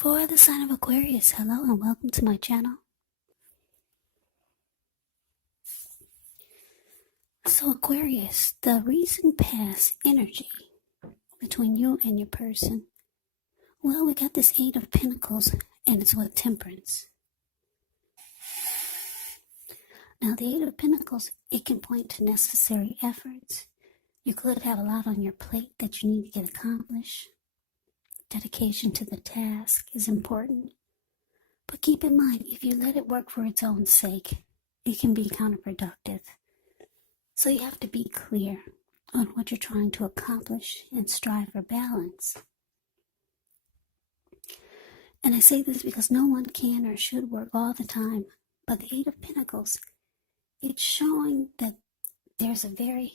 For the sign of Aquarius, hello and welcome to my channel. So Aquarius, the recent past energy between you and your person, well, we got this Eight of Pentacles and it's with Temperance. Now the Eight of Pentacles, it can point to necessary efforts. You could have a lot on your plate that you need to get accomplished. Dedication to the task is important. But keep in mind, if you let it work for its own sake, it can be counterproductive. So you have to be clear on what you're trying to accomplish and strive for balance. And I say this because no one can or should work all the time, but the Eight of Pentacles, it's showing that there's a very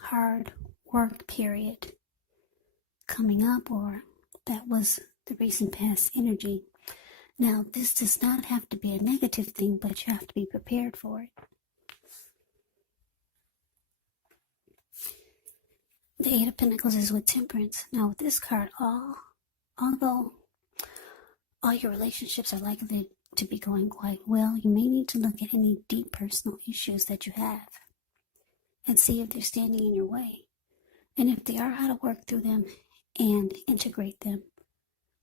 hard work period coming up, or that was the recent past energy. Now, this does not have to be a negative thing, but you have to be prepared for it. The Eight of Pentacles is with Temperance. Now, with this card, although all your relationships are likely to be going quite well, you may need to look at any deep personal issues that you have and see if they're standing in your way. And if they are, how to work through them and integrate them.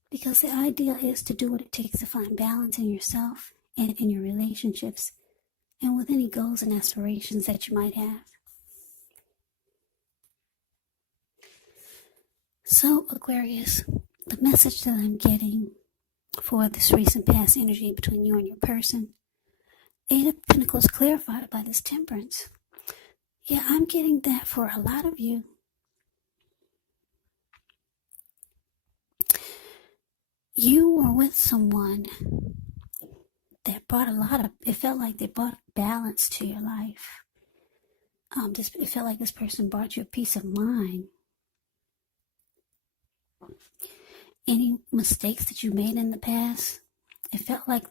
Because the idea is to do what it takes to find balance in yourself and in your relationships and with any goals and aspirations that you might have. So, Aquarius, the message that I'm getting for this recent past energy between you and your person, Eight of Pentacles clarified by this Temperance. Yeah, I'm getting that for a lot of you. You were with someone that brought it felt like they brought balance to your life. It felt like this person brought you a peace of mind. Any mistakes that you made in the past, it felt like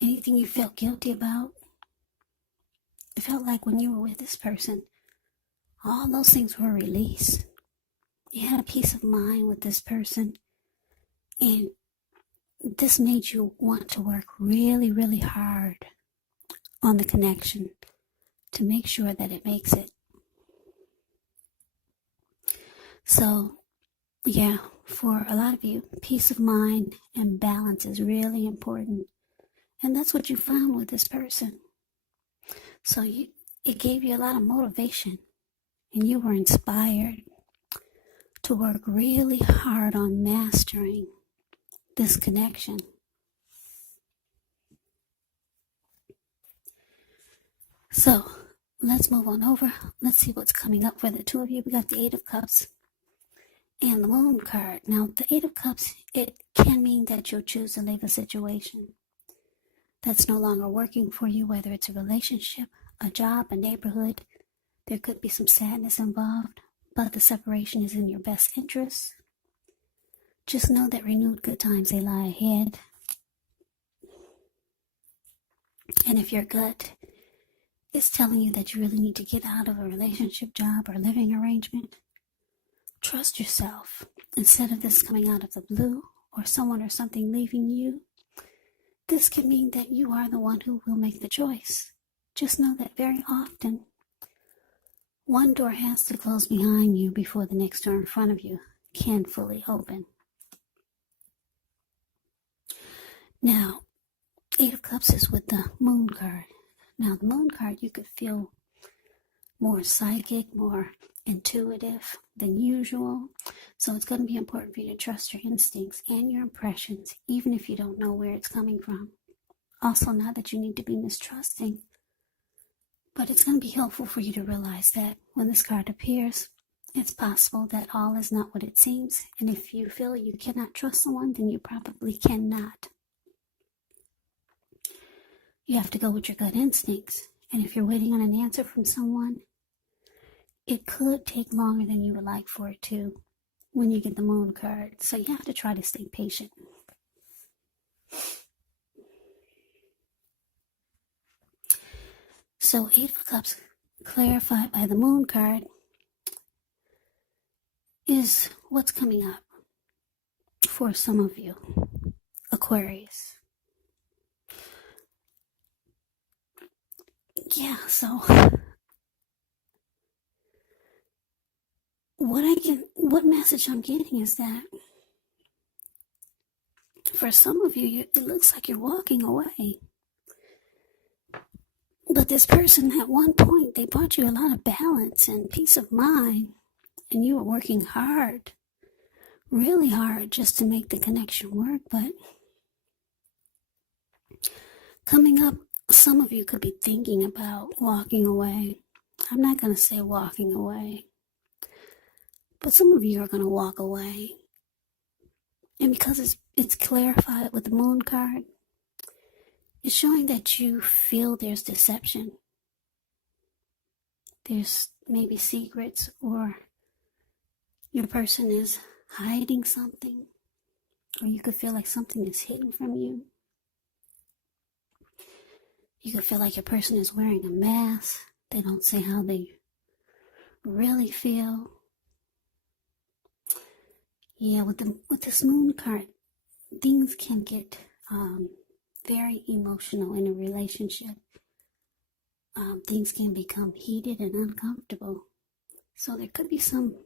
anything you felt guilty about, it felt like when you were with this person, all those things were released. You had a peace of mind with this person, and this made you want to work really, really hard on the connection to make sure that it makes it. So, yeah, for a lot of you, peace of mind and balance is really important. And that's what you found with this person. So it gave you a lot of motivation, and you were inspired to work really hard on mastering this connection. So, let's move on over. Let's see what's coming up for the two of you. We got the Eight of Cups and the Moon card. Now, the Eight of Cups, it can mean that you'll choose to leave a situation that's no longer working for you, whether it's a relationship, a job, a neighborhood. There could be some sadness involved, but the separation is in your best interest. Just know that renewed good times, they lie ahead. And if your gut is telling you that you really need to get out of a relationship, job, or living arrangement, trust yourself. Instead of this coming out of the blue or someone or something leaving you, this can mean that you are the one who will make the choice. Just know that very often, one door has to close behind you before the next door in front of you can fully open. Now, Eight of Cups is with the Moon card. Now, the Moon card, you could feel more psychic, more intuitive than usual. So it's going to be important for you to trust your instincts and your impressions, even if you don't know where it's coming from. Also, not that you need to be mistrusting, but it's going to be helpful for you to realize that when this card appears, it's possible that all is not what it seems. And if you feel you cannot trust someone, then you probably cannot. You have to go with your gut instincts. And if you're waiting on an answer from someone, it could take longer than you would like for it to when you get the Moon card. So you have to try to stay patient. So Eight of Cups, clarified by the Moon card, is what's coming up. for some of you, Aquarius. Yeah, so what message I'm getting is that for some of you, it looks like you're walking away. But this person, at one point, they brought you a lot of balance and peace of mind, and you were working hard, really hard, just to make the connection work. But coming up, some of you could be thinking about walking away. I'm not going to say walking away, but some of you are going to walk away. And because it's clarified with the moon card, it's showing that you feel there's deception. There's maybe secrets, or your person is hiding something, or you could feel like something is hidden from you. You could feel like your person is wearing a mask. They don't say how they really feel. Yeah, with this moon card, things can get very emotional in a relationship. Things can become heated and uncomfortable. So there could be some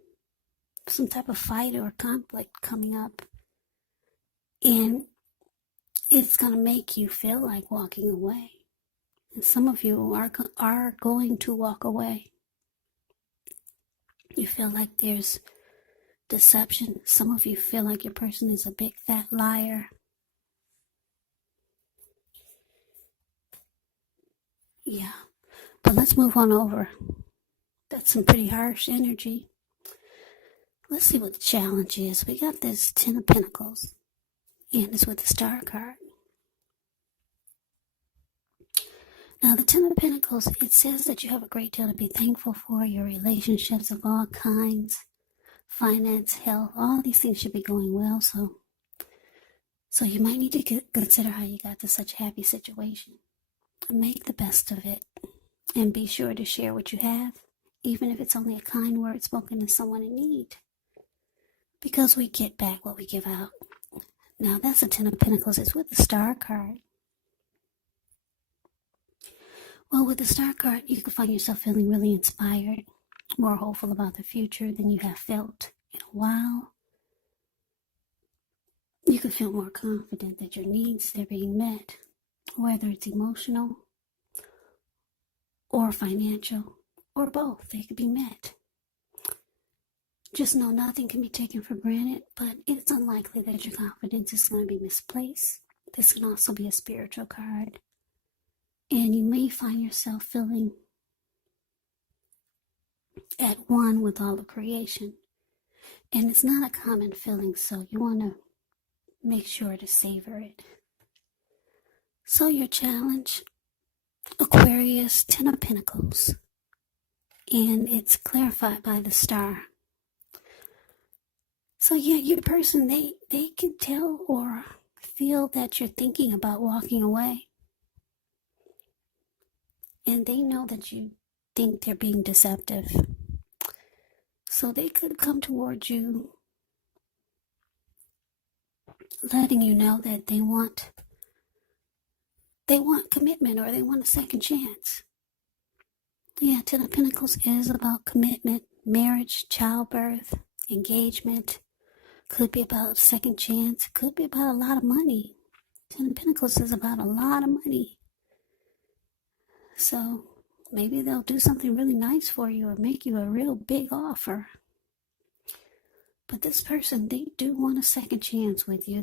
type of fight or conflict coming up. And it's going to make you feel like walking away. And some of you are going to walk away. You feel like there's deception. Some of you feel like your person is a big fat liar. Yeah, but let's move on over. That's some pretty harsh energy. Let's see what the challenge is. We got this 10 of Pentacles, and it's with the Star card. Now, the 10 of Pentacles, it says that you have a great deal to be thankful for. Your relationships of all kinds, finance, health, all these things should be going well. So you might need to consider how you got to such a happy situation. Make the best of it, and be sure to share what you have, even if it's only a kind word spoken to someone in need, because we get back what we give out. Now, that's the 10 of Pentacles. It's with the Star card. Well, with the Star card, you can find yourself feeling really inspired, more hopeful about the future than you have felt in a while. You can feel more confident that your needs, they're being met, whether it's emotional or financial or both. They could be met. Just know nothing can be taken for granted, but it's unlikely that your confidence is going to be misplaced. This can also be a spiritual card. And you may find yourself feeling at one with all of creation. And it's not a common feeling, so you want to make sure to savor it. So your challenge, Aquarius, 10 of Pentacles. And it's clarified by the Star. So yeah, your person, they can tell or feel that you're thinking about walking away. And they know that you think they're being deceptive. So they could come towards you, letting you know that they want commitment, or they want a second chance. Yeah, 10 of Pentacles is about commitment, marriage, childbirth, engagement. Could be about second chance. Could be about a lot of money. 10 of Pentacles is about a lot of money. So maybe they'll do something really nice for you, or make you a real big offer. But this person, they do want a second chance with you.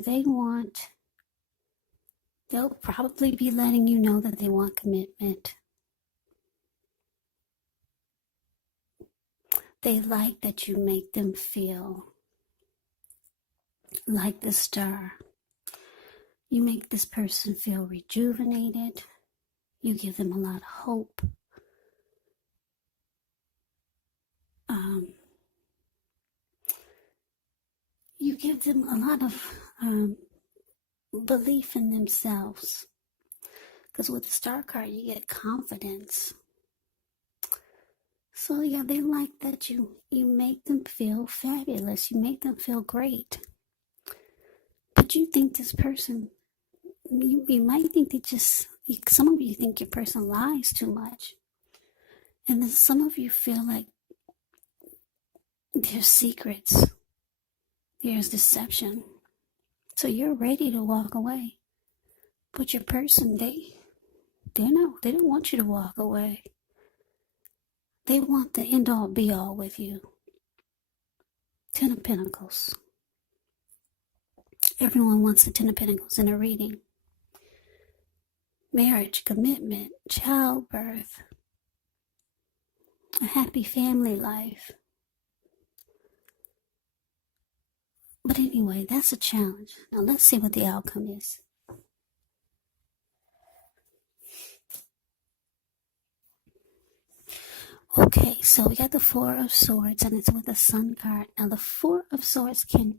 They'll probably be letting you know that they want commitment. They like that you make them feel like the Star. You make this person feel rejuvenated. You give them a lot of hope. You give them a lot of belief in themselves. Because with the Star card, you get confidence. So yeah, they like that you make them feel fabulous. You make them feel great. But you think this person, you might think some of you think your person lies too much. And then some of you feel like there's secrets, there's deception. So you're ready to walk away. But your person, they don't want you to walk away. They want the end all be all with you. 10 of Pentacles. Everyone wants the 10 of Pentacles in a reading. Marriage, commitment, childbirth, a happy family life. But anyway, that's a challenge. Now let's see what the outcome is. Okay, so we got the Four of Swords, and it's with the Sun card. Now the Four of Swords can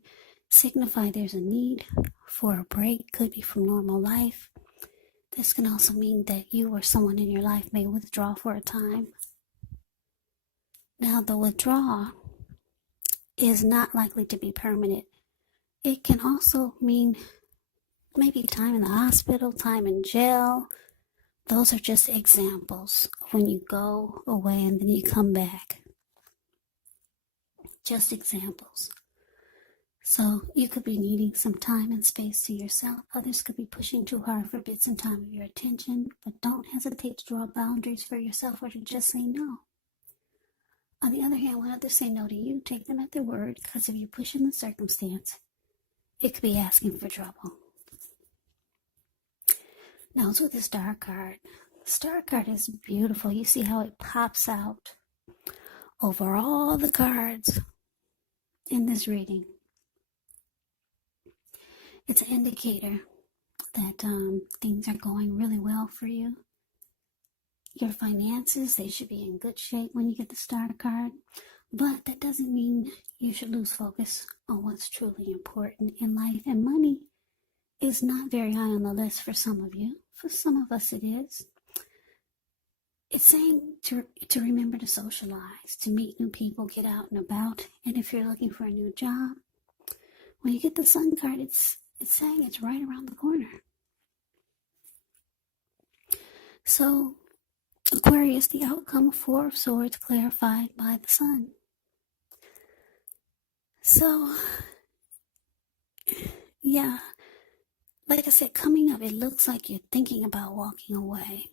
signify there's a need for a break. Could be from normal life. This can also mean that you or someone in your life may withdraw for a time. Now the withdrawal is not likely to be permanent. It can also mean maybe time in the hospital, time in jail. Those are just examples of when you go away and then you come back. Just examples. So you could be needing some time and space to yourself. Others could be pushing too hard for bits and time of your attention. But don't hesitate to draw boundaries for yourself or to just say no. On the other hand, when others say no to you, take them at their word, because if you're pushing the circumstance, it could be asking for trouble. Now it's with the Star card. The Star card is beautiful. You see how it pops out over all the cards in this reading. It's an indicator that things are going really well for you. Your finances, they should be in good shape when you get the Star card. But that doesn't mean you should lose focus on what's truly important in life. And money is not very high on the list for some of you. For some of us it is. It's saying to remember to socialize, to meet new people, get out and about. And if you're looking for a new job, when you get the Sun card, it's saying it's right around the corner. So, Aquarius, the outcome of Four of Swords clarified by the Sun. So, yeah, like I said, coming up, it looks like you're thinking about walking away.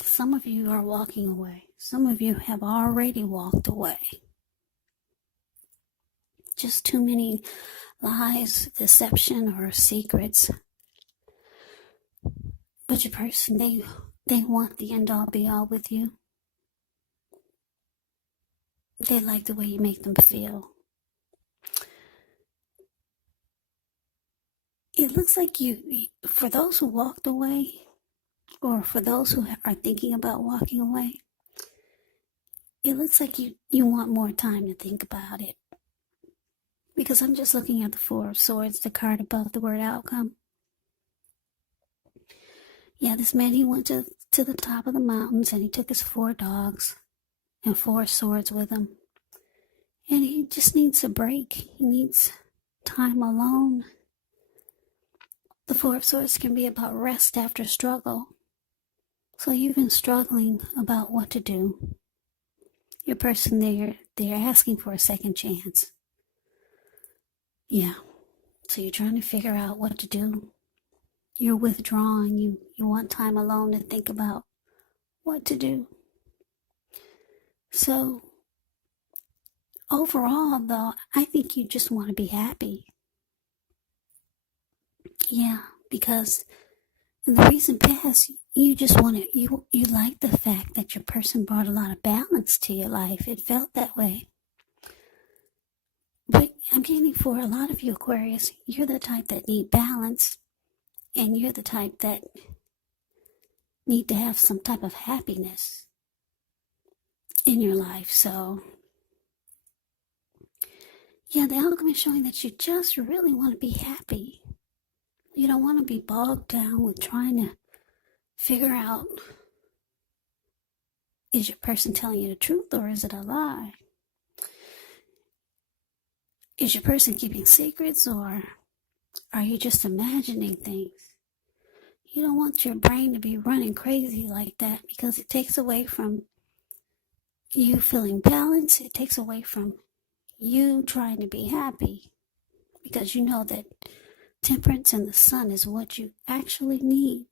Some of you are walking away. Some of you have already walked away. Just too many lies, deception, or secrets. But your person, they want the end all be all with you. They like the way you make them feel. It looks like for those who walked away, or for those who are thinking about walking away, it looks like you want more time to think about it. Because I'm just looking at the Four of Swords, the card above the word outcome. Yeah, this man, he went to the top of the mountains and he took his 4 dogs and 4 swords with him. And he just needs a break. He needs time alone. The Four of Swords can be about rest after struggle. So you've been struggling about what to do. Your person, they're asking for a second chance. Yeah. So you're trying to figure out what to do. You're withdrawing. You want time alone to think about what to do. So overall, though, I think you just want to be happy. Yeah, because in the recent past, you just want to, you like the fact that your person brought a lot of balance to your life. It felt that way. But I'm getting for a lot of you, Aquarius, you're the type that need balance, and you're the type that need to have some type of happiness in your life. So, yeah, the outcome is showing that you just really want to be happy. You don't want to be bogged down with trying to figure out, is your person telling you the truth or is it a lie? Is your person keeping secrets, or Are you just imagining things? You don't want your brain to be running crazy like that, because it takes away from you feeling balanced. It takes away from you trying to be happy, because you know that temperance and the sun is what you actually need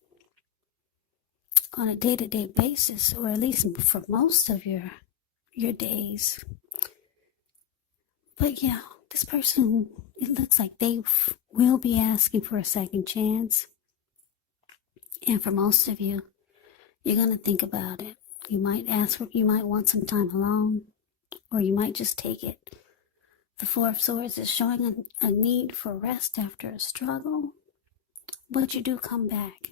on a day-to-day basis, or at least for most of your days. But yeah, this person, it looks like they will be asking for a second chance. And for most of you, you're going to think about it. You might want some time alone, or you might just take it. The Four of Swords is showing a need for rest after a struggle, but you do come back.